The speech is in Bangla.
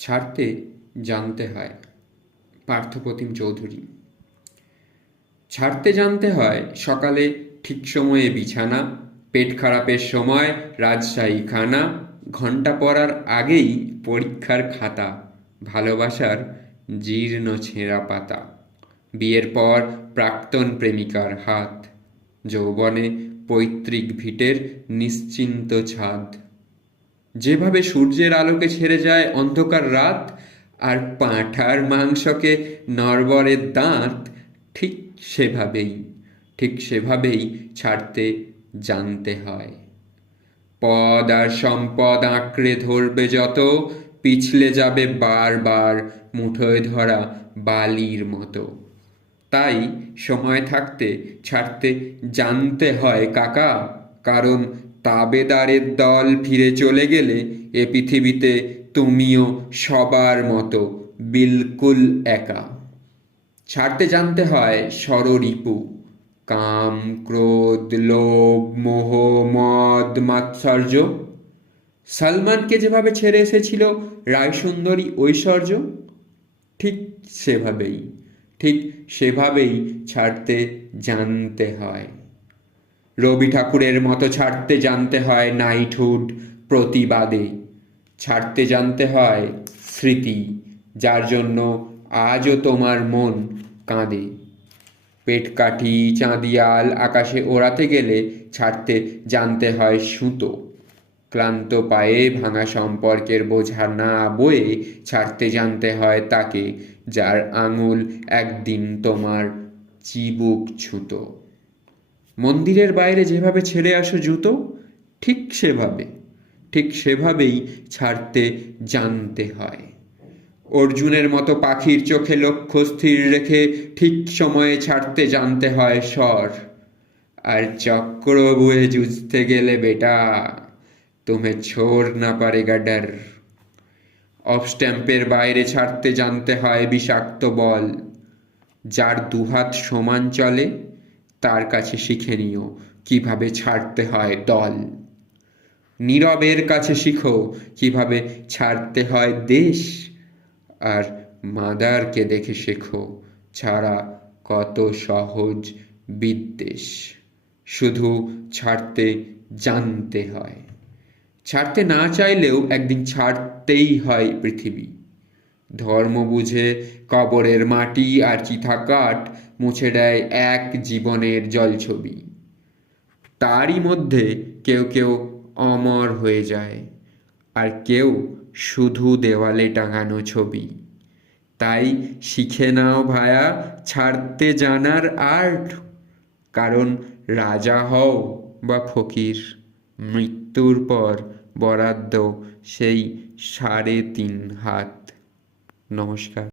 ছাড়তে জানতে হয়। পার্থপ্রতিম চৌধুরী। ছাড়তে জানতে হয় সকালে ঠিক সময়ে বিছানা, পেট খারাপের সময় রাজশাহী খানা, ঘণ্টা পড়ার আগেই পরীক্ষার খাতা, ভালোবাসার জীর্ণ ছেঁড়া পাতা, বিয়ের পর প্রাক্তন প্রেমিকার হাত, যৌবনে পৈতৃক ভিটের নিশ্চিন্ত ছাদ। যেভাবে সূর্যের আলোকে ছেড়ে যায় অন্ধকার রাত, আর পাঁঠার মাংসকে নড়বড়ের দাঁত, ঠিক সেভাবেই ঠিক সেভাবেই ছাড়তে জানতে হয়। পদ আর সম্পদ আঁকড়ে ধরবে যত, পিছলে যাবে বারবার মুঠোয় ধরা বালির মতো। তাই সময় থাকতে ছাড়তে জানতে হয় কাকা, কারণ তাবেদারের দল ফিরে চলে গেলে এ পৃথিবীতে তুমিও সবার মতো বিলকুল একা। ছাড়তে জানতে হয় ষড়রিপু, কাম, ক্রোধ, লোভ, মোহ, মদ, মাৎসর্য। সালমানকে যেভাবে ছেড়ে এসেছিল রায়সুন্দরী ঐশ্বর্য, ঠিক সেভাবেই ঠিক সেভাবেই ছাড়তে জানতে হয়। রবি ঠাকুরের মতো ছাড়তে জানতে হয় নাইটহুড প্রতিবাদে। ছাড়তে জানতে হয় স্মৃতি, যার জন্য আজও তোমার মন কাঁদে। পেটকাঠি, চাঁদিয়াল আকাশে ওড়াতে গেলে ছাড়তে জানতে হয় সুতো। ক্লান্ত পায়ে ভাঙা সম্পর্কের বোঝা না বয়ে ছাড়তে জানতে হয় তাকে, যার আঙুল একদিন তোমার চিবুক ছুতো। মন্দিরের বাইরে যেভাবে ছেড়ে আসো জুতো, ঠিক সেভাবেই ছাড়তে জানতে হয়। অর্জুনের মতো পাখির চোখে লক্ষ্য স্থির রেখে ঠিক সময়ে ছাড়তে জানতে হয় স্বর। আর চক্র বুয়ে যুঝতে গেলে বেটা, তুমি ছোড় না পারেগা ডর। অফ স্ট্যাম্পের বাইরে ছাড়তে জানতে হয় বিষাক্ত বল। যার দুহাত সমান চলে তার কাছে শিখে নিও কিভাবে ছাড়তে হয় দল। নীরবের কাছে শিখো কিভাবে ছাড়তে হয় দেশ, আর মাদারকে দেখে শেখো ছাড়া কত সহজ বিদ্বেষ। শুধু ছাড়তে জানতে হয়। ছাড়তে না চাইলেও একদিন ছাড়তেই হয় পৃথিবী। ধর্ম বুঝে কবরের মাটি আর চিথা কাঠ মুছে দেয় এক জীবনের জলছবি। তারই মধ্যে কেউ কেউ অমর হয়ে যায়, আর কেউ শুধু দেওয়ালে টাঙানো ছবি। তাই শিখে নাও ভায়া ছাড়তে জানার আর্ট, কারণ রাজা হও বা ফকির, মৃত্যুর পর বরাদ্দ সেই 3.5 হাত। নমস্কার।